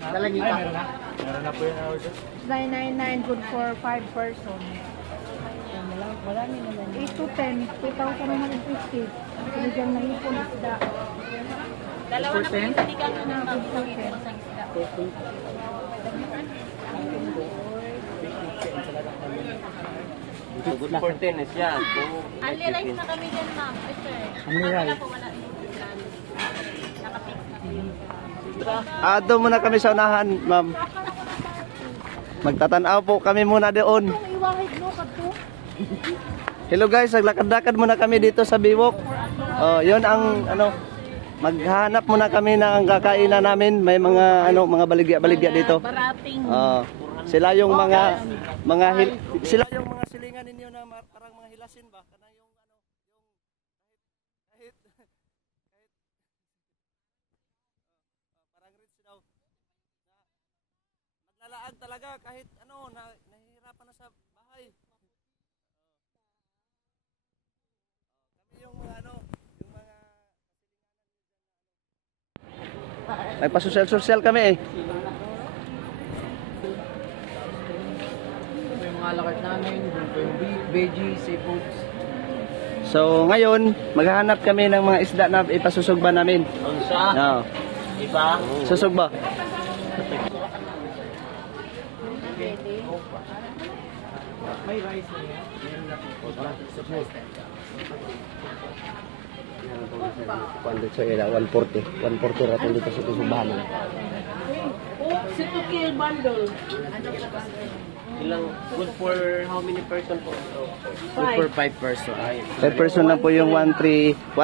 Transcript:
Dalagi ka. Meron na po yung order. 999 good for 5 person. Marami naman. 8 to 10, 2,150. Binigyan na hipon isda. Dalawa na po yung saligang na For 10 is yan. Only rice na kami dyan, ma'am. Ay, sir. Only rice. Wala nakapix na. Doon muna kami sa unahan, ma'am. Magtatanaw po kami muna doon. Hello guys, naglakad-lakad muna kami dito sa Biwok. Yun ang maghanap muna kami ng kakainan namin. May mga mga baligya dito. Barating. Sila yung mga sila yung mga silingan ninyo na parang mga hilasin ba? Kana yung kahit parang rich daw. Naglalaan talaga kahit nahihirapan na sa bahay. Kami yung mga yung mga may pa-social kami eh. Alakart namin, yung beef, veggies, seafoods. So ngayon, maghahanap kami ng mga isda na ipasusugba namin. Unsa? No. Iba? Susugba. May rice na yan. Kuando sa ila 140 raton dito sa susubahan. Si Tukil bundle. Ilang good for how many person po? Good for 5 person. 5 person lang po yung 13914.